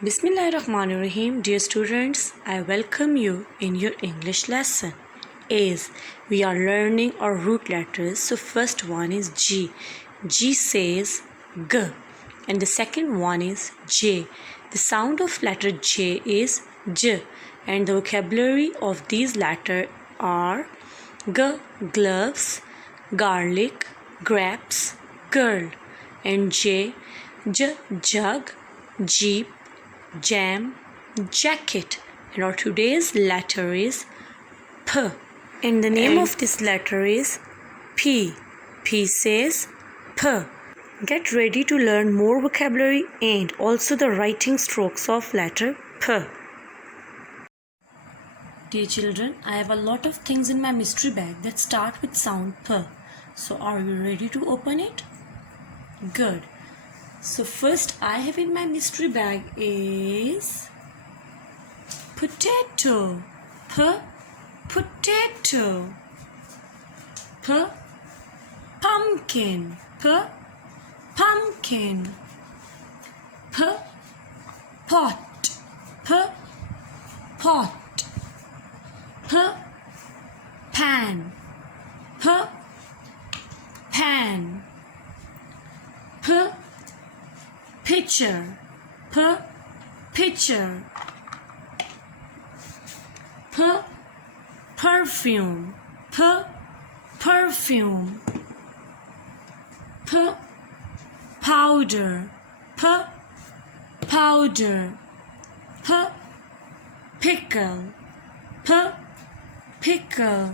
Bismillahirrahmanirrahim. Dear students, I welcome you in your English lesson. As we are learning our root letters, so first one is G. G says G, and the second one is J. The sound of letter J is J, and the vocabulary of these letters are G, gloves, garlic, grapes, girl, and J, jug, jeep, jam, jacket. And our today's letter is P. And the name of this letter is P. P says P. Get ready to learn more vocabulary and also the writing strokes of letter P. Dear children, I have a lot of things in my mystery bag that start with sound P. So are you ready to open it? Good. So first I have in my mystery bag is potato. Potato. Pumpkin. Pumpkin. Pot. Pot. Pan. Pan. Pitcher. Pitcher. Perfume. Perfume. Powder. Powder. Pickle. Pickle.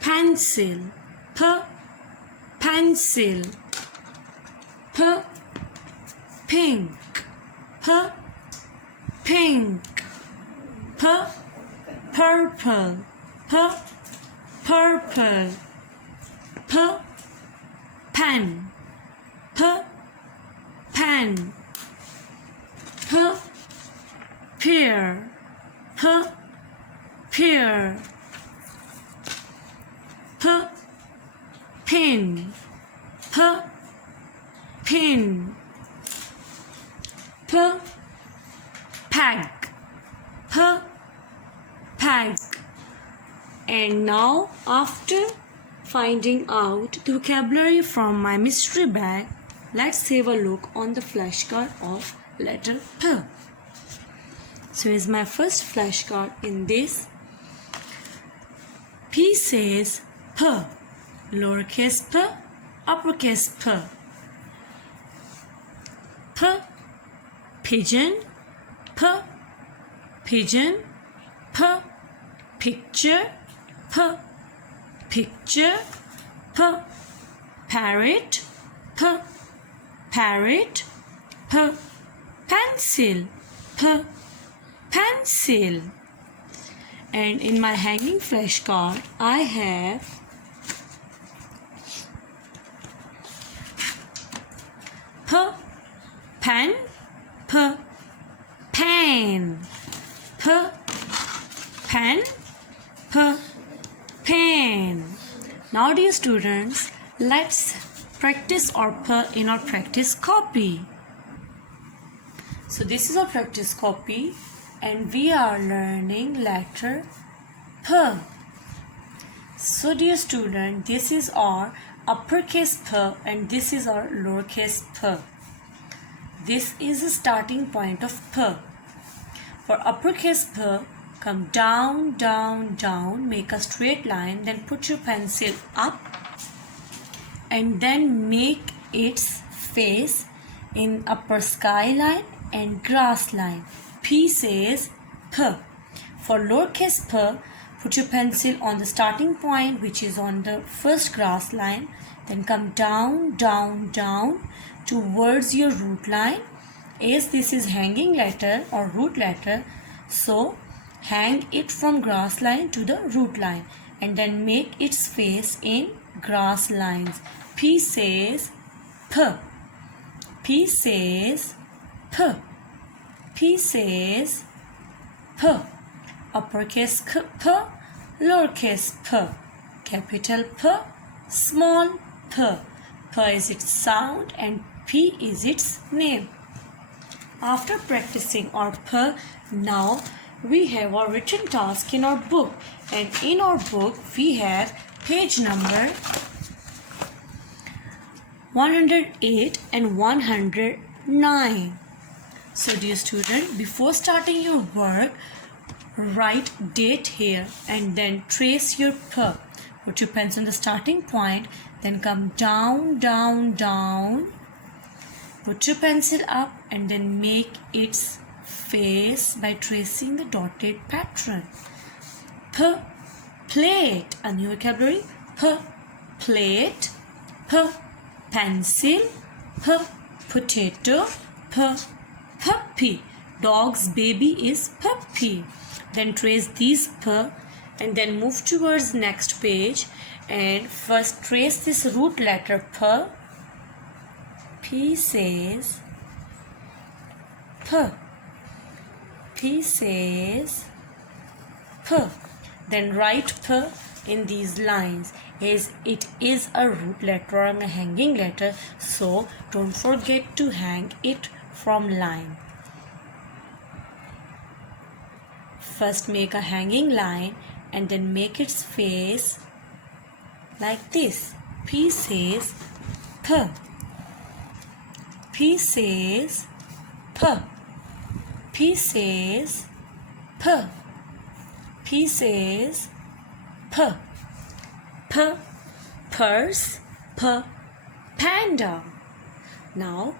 Pencil. Pencil. Pink. Pink. Purple. Purple. Pen. Pen. Pear. Pear. Pin. Pin. Peg. Peg. And now, after finding out the vocabulary from my mystery bag, let's have a look on the flashcard of letter P. So here's my first flashcard in this. P says P, lowercase p, uppercase P. P, pigeon. P, pigeon. P, picture. P, picture. P, parrot. P, parrot. P, pencil. P, pencil. And in my hanging flashcard I have pen. Pen. Pen. Pen. Now dear students, let's practice our P in our practice copy. So this is our practice copy and we are learning letter P. So dear student, this is our uppercase P and this is our lowercase p. This is the starting point of P. For uppercase P, come down, down, down, make a straight line, then put your pencil up and then make its face in upper sky line and grass line. P says P. For lowercase p, put your pencil on the starting point which is on the first grass line, then come down, down, down towards your root line. As this is hanging letter or root letter, so hang it from grass line to the root line and then make its face in grass lines. P says P. P says P. P says P. Uppercase P, lowercase p, capital P, small p. P is its sound and P is its name. After practicing our P, now we have our written task in our book, and in our book we have page number 108 and 109. So dear student, before starting your work, write date here and then trace your P. Put your pencil on the starting point, then come down, down, down. Put your pencil up and then make its face by tracing the dotted pattern. P, plate, a new vocabulary. P, plate. P, pencil. P, potato. P, puppy. Dog's baby is puppy. Then trace these P and then move towards next page, and first trace this root letter P. P says P. P says P. Then write P in these lines, as it is a root letter and a hanging letter, so don't forget to hang it from line. First make a hanging line and then make its face like this. P says P. P says P. P says P. P says P. P, purse. P, panda. Now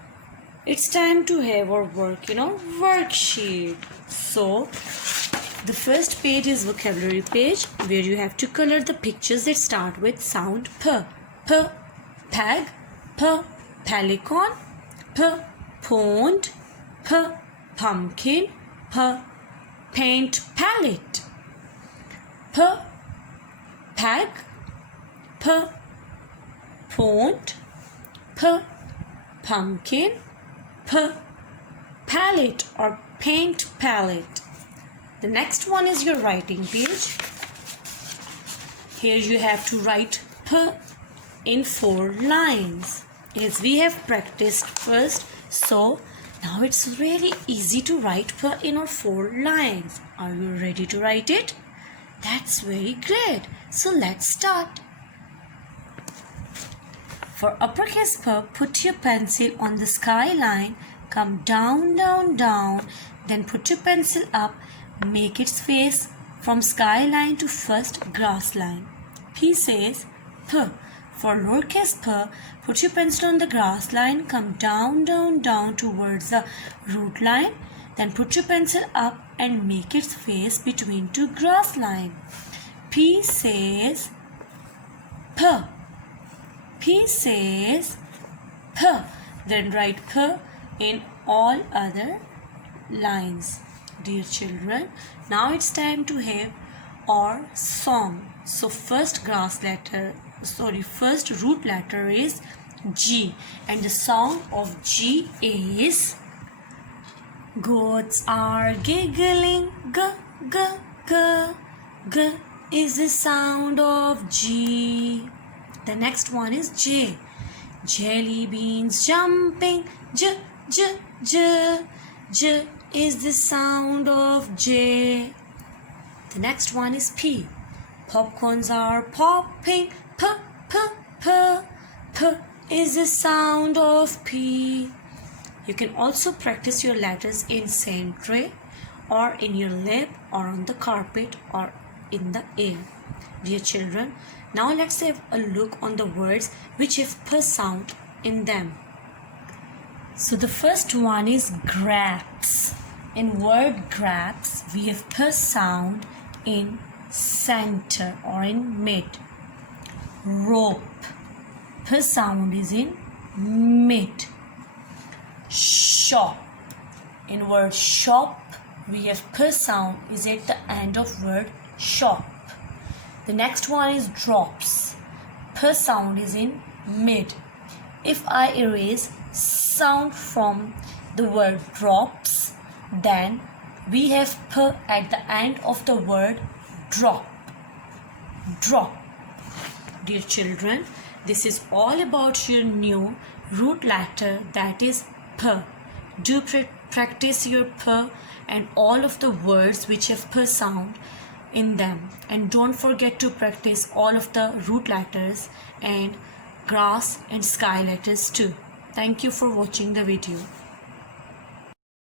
it's time to have our work in our worksheet. So the first page is vocabulary page, where you have to color the pictures that start with sound P. P, peg. P, pelican. P, pond. P, pumpkin. P, paint palette. P, peg. P, pond. P, pumpkin. P, palette or paint palette. The next one is your writing page. Here you have to write P in 4 lines. As we have practiced first, so now it's really easy to write P in our 4 lines. Are you ready to write it? That's very great. So let's start. For uppercase P, put your pencil on the sky line, come down, down, down, then put your pencil up. Make its face from sky line to first grass line. P says P. For lowercase P, put your pencil on the grass line, come down, down, down towards the root line. Then put your pencil up and make its face between 2 grass line. P says P. P says P. Then write P in all other lines. Dear children, now it's time to have our song. So first root letter is G, and the sound of G is goats are giggling. G, g, g, g is the sound of G. The next one is J. Jelly beans jumping. J, j, j, j is the sound of J. The next one is P. Popcorns are popping. P, p, p, p is the sound of P. You can also practice your letters in sand tray, or in your lap, or on the carpet, or in the air. Dear children, now let's have a look on the words which have P sound in them. So the first one is grapes. In word grapes, we have P sound in center or in mid. Rope, P sound is in mid. Shop, in word shop, we have P sound is at the end of word shop. The next one is drops. P sound is in mid. If I erase sound from the word drops, then we have P at the end of the word drop. Drop. Dear children, this is all about your new root letter, that is P. Do practice your P and all of the words which have P sound in them, and don't forget to practice all of the root letters and grass and sky letters too. Thank you for watching the video.